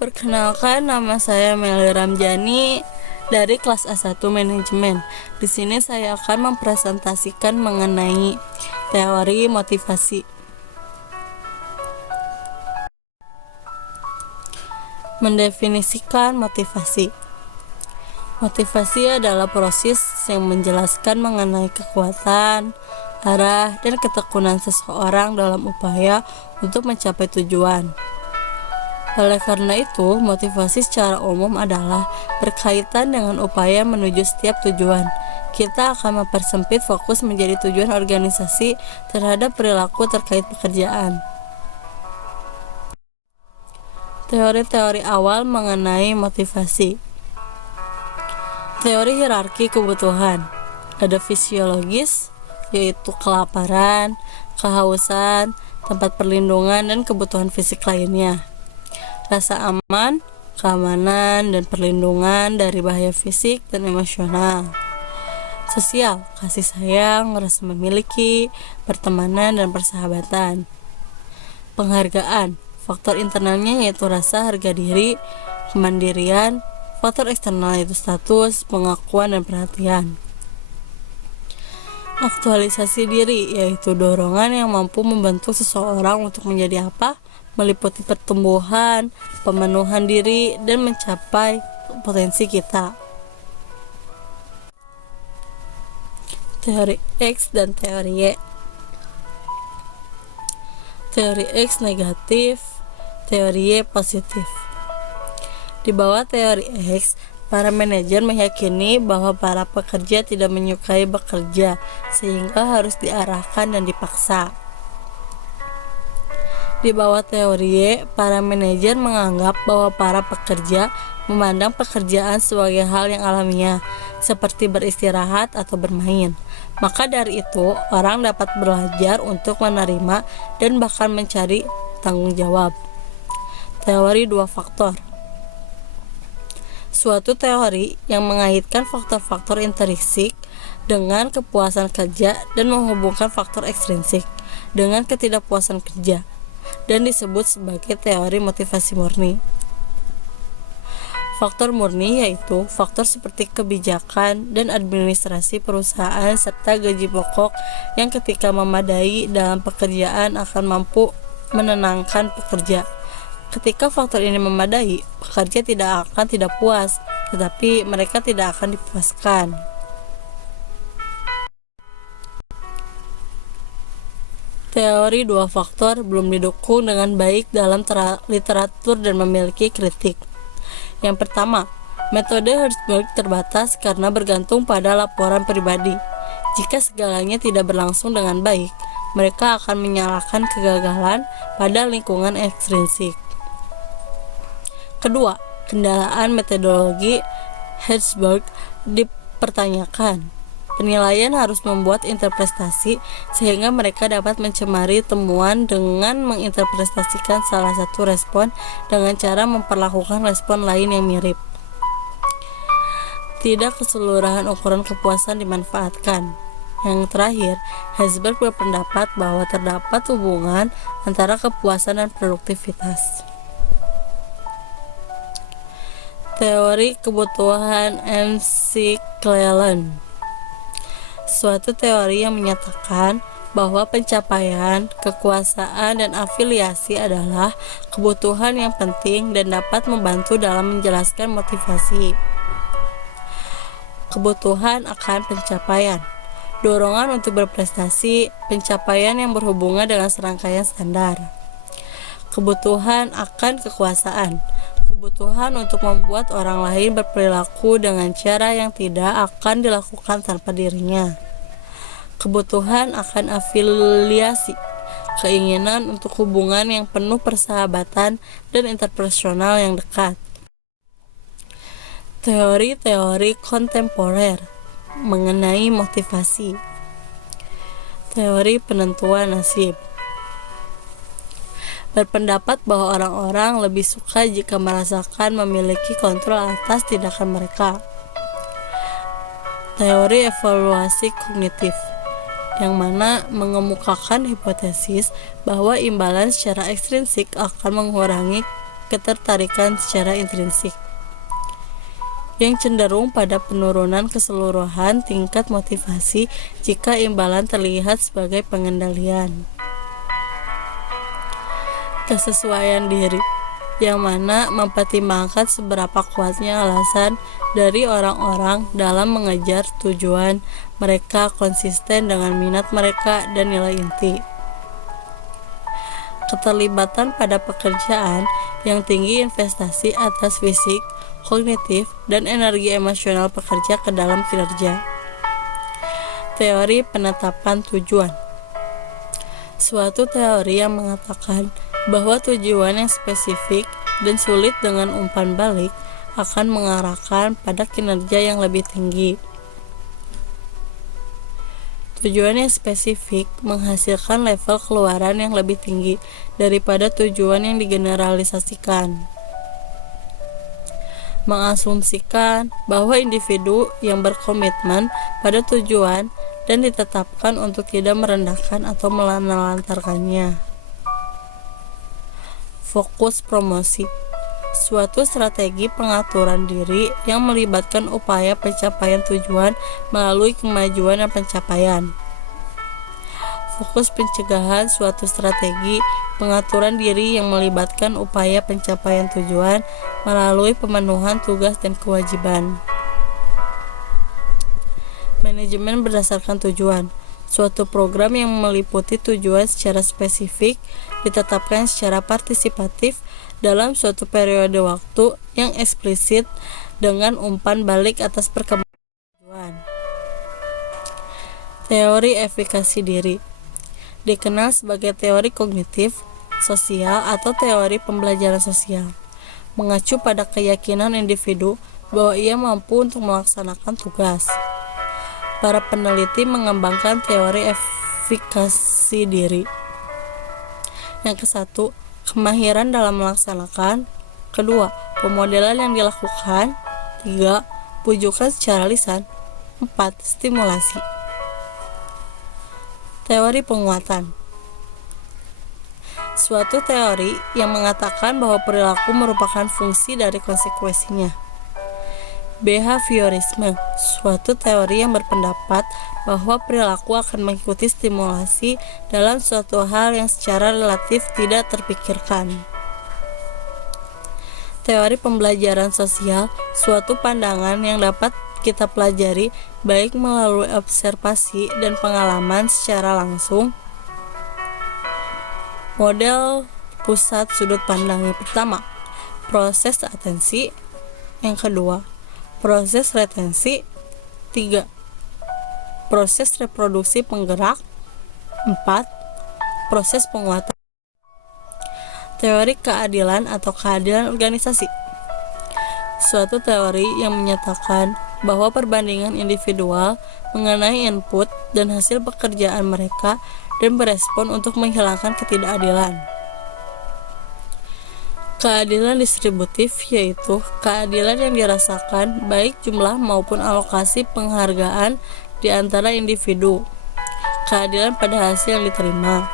Perkenalkan, nama saya Melly Ramjani dari kelas A1 Manajemen. Di sini saya akan mempresentasikan mengenai teori motivasi. Mendefinisikan motivasi. Motivasi adalah proses yang menjelaskan mengenai kekuatan, arah, dan ketekunan seseorang dalam upaya untuk mencapai tujuan. Oleh karena itu, motivasi secara umum adalah berkaitan dengan upaya menuju setiap tujuan. Kita akan mempersempit fokus menjadi tujuan organisasi terhadap perilaku terkait pekerjaan. Teori-teori awal mengenai motivasi. Teori hierarki kebutuhan. Ada fisiologis, yaitu kelaparan, kehausan, tempat perlindungan, dan kebutuhan fisik lainnya. Rasa aman, keamanan, dan perlindungan dari bahaya fisik dan emosional. Sosial, kasih sayang, rasa memiliki, pertemanan, dan persahabatan. Penghargaan, faktor internalnya yaitu rasa harga diri, kemandirian, faktor eksternal yaitu status, pengakuan, dan perhatian. Aktualisasi diri yaitu dorongan yang mampu membantu seseorang untuk menjadi apa, meliputi pertumbuhan, pemenuhan diri, dan mencapai potensi kita. Teori X dan teori Y. Teori X negatif, teori Y positif. Di bawah teori X, para manajer meyakini bahwa para pekerja tidak menyukai bekerja, sehingga harus diarahkan dan dipaksa. Di bawah teori Y, para manajer menganggap bahwa para pekerja memandang pekerjaan sebagai hal yang alamiah, seperti beristirahat atau bermain. Maka dari itu, orang dapat belajar untuk menerima dan bahkan mencari tanggung jawab. Teori dua faktor. Suatu teori yang mengaitkan faktor-faktor intrinsik dengan kepuasan kerja dan menghubungkan faktor ekstrinsik dengan ketidakpuasan kerja, dan disebut sebagai teori motivasi murni. Faktor murni yaitu faktor seperti kebijakan dan administrasi perusahaan serta gaji pokok yang ketika memadai dalam pekerjaan akan mampu menenangkan pekerja. Ketika faktor ini memadai, pekerja tidak puas, tetapi mereka tidak akan dipuaskan. Teori dua faktor belum didukung dengan baik dalam literatur dan memiliki kritik. Yang pertama, metode Herzberg terbatas karena bergantung pada laporan pribadi. Jika segalanya tidak berlangsung dengan baik, mereka akan menyalahkan kegagalan pada lingkungan ekstrinsik. Kedua, kendalaan metodologi Herzberg dipertanyakan. Penilaian harus membuat interpretasi sehingga mereka dapat mencemari temuan dengan menginterpretasikan salah satu respon dengan cara memperlakukan respon lain yang mirip. Tidak keseluruhan ukuran kepuasan dimanfaatkan. Yang terakhir, Herzberg berpendapat bahwa terdapat hubungan antara kepuasan dan produktivitas. Teori kebutuhan McClellan. Suatu teori yang menyatakan bahwa pencapaian, kekuasaan, dan afiliasi adalah kebutuhan yang penting dan dapat membantu dalam menjelaskan motivasi. Kebutuhan akan pencapaian, dorongan untuk berprestasi, pencapaian yang berhubungan dengan serangkaian standar. Kebutuhan akan kekuasaan, kebutuhan untuk membuat orang lain berperilaku dengan cara yang tidak akan dilakukan tanpa dirinya. Kebutuhan akan afiliasi, keinginan untuk hubungan yang penuh persahabatan dan interpersonal yang dekat. Teori-teori kontemporer mengenai motivasi. Teori penentuan nasib berpendapat bahwa orang-orang lebih suka jika merasakan memiliki kontrol atas tindakan mereka. Teori evaluasi kognitif, yang mana mengemukakan hipotesis bahwa imbalan secara ekstrinsik akan mengurangi ketertarikan secara intrinsik, yang cenderung pada penurunan keseluruhan tingkat motivasi jika imbalan terlihat sebagai pengendalian. Kesesuaian diri, yang mana mempertimbangkan seberapa kuatnya alasan dari orang-orang dalam mengejar tujuan mereka konsisten dengan minat mereka dan nilai inti. Keterlibatan pada pekerjaan yang tinggi investasi atas fisik, kognitif, dan energi emosional pekerja ke dalam kinerja. Teori penetapan tujuan. Suatu teori yang mengatakan bahwa tujuan yang spesifik dan sulit dengan umpan balik akan mengarahkan pada kinerja yang lebih tinggi. Tujuan yang spesifik menghasilkan level keluaran yang lebih tinggi daripada tujuan yang digeneralisasikan. Mengasumsikan bahwa individu yang berkomitmen pada tujuan dan ditetapkan untuk tidak merendahkan atau menelantarkannya. Fokus promosi. Suatu strategi pengaturan diri yang melibatkan upaya pencapaian tujuan melalui kemajuan dan pencapaian. Fokus pencegahan. Suatu strategi pengaturan diri yang melibatkan upaya pencapaian tujuan melalui pemenuhan tugas dan kewajiban. Manajemen berdasarkan tujuan. Suatu program yang meliputi tujuan secara spesifik ditetapkan secara partisipatif dalam suatu periode waktu yang eksplisit dengan umpan balik atas perkembangan tujuan. Teori efikasi diri dikenal sebagai teori kognitif sosial atau teori pembelajaran sosial, mengacu pada keyakinan individu bahwa ia mampu untuk melaksanakan tugas. Para peneliti mengembangkan teori efikasi diri. Yang ke-1, kemahiran dalam melaksanakan. Kedua, pemodelan yang dilakukan. 3, pujukan secara lisan. 4, stimulasi. Teori penguatan. Suatu teori yang mengatakan bahwa perilaku merupakan fungsi dari konsekuensinya. Behaviorisme, suatu teori yang berpendapat bahwa perilaku akan mengikuti stimulasi dalam suatu hal yang secara relatif tidak terpikirkan. Teori pembelajaran sosial, suatu pandangan yang dapat kita pelajari baik melalui observasi dan pengalaman secara langsung. Model pusat sudut pandang yang pertama, proses atensi. Yang kedua, proses retensi. 3, proses reproduksi penggerak. 4, proses penguatan. Teori keadilan atau keadilan organisasi. Suatu teori yang menyatakan bahwa perbandingan individual mengenai input dan hasil pekerjaan mereka dan berespon untuk menghilangkan ketidakadilan. Keadilan distributif yaitu keadilan yang dirasakan baik jumlah maupun alokasi penghargaan di antara individu. Keadilan pada hasil yang diterima.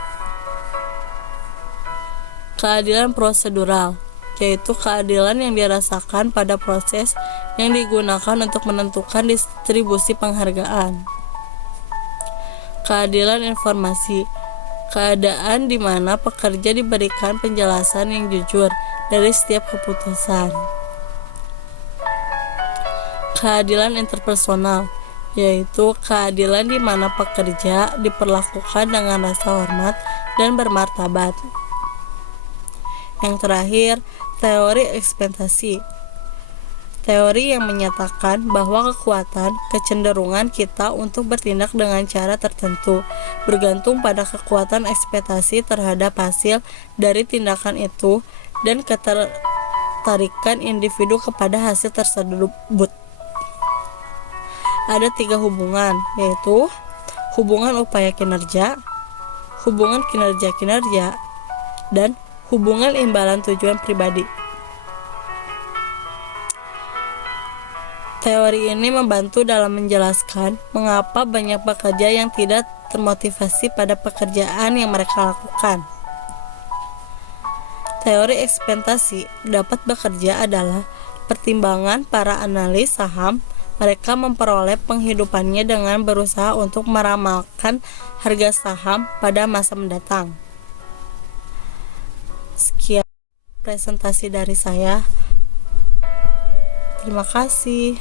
Keadilan prosedural yaitu keadilan yang dirasakan pada proses yang digunakan untuk menentukan distribusi penghargaan. Keadilan informasi, keadaan di mana pekerja diberikan penjelasan yang jujur dari setiap keputusan. Keadilan interpersonal yaitu keadilan di mana pekerja diperlakukan dengan rasa hormat dan bermartabat. Yang terakhir, teori ekspektasi. Teori yang menyatakan bahwa kekuatan, kecenderungan kita untuk bertindak dengan cara tertentu bergantung pada kekuatan ekspektasi terhadap hasil dari tindakan itu dan ketertarikan individu kepada hasil tersebut. Ada 3 hubungan, yaitu hubungan upaya kinerja, hubungan kinerja-kinerja, dan hubungan imbalan tujuan pribadi. Teori ini membantu dalam menjelaskan mengapa banyak pekerja yang tidak termotivasi pada pekerjaan yang mereka lakukan. Teori ekspektasi dapat bekerja adalah pertimbangan para analis saham. Mereka memperoleh penghidupannya dengan berusaha untuk meramalkan harga saham pada masa mendatang. Sekian presentasi dari saya. Terima kasih.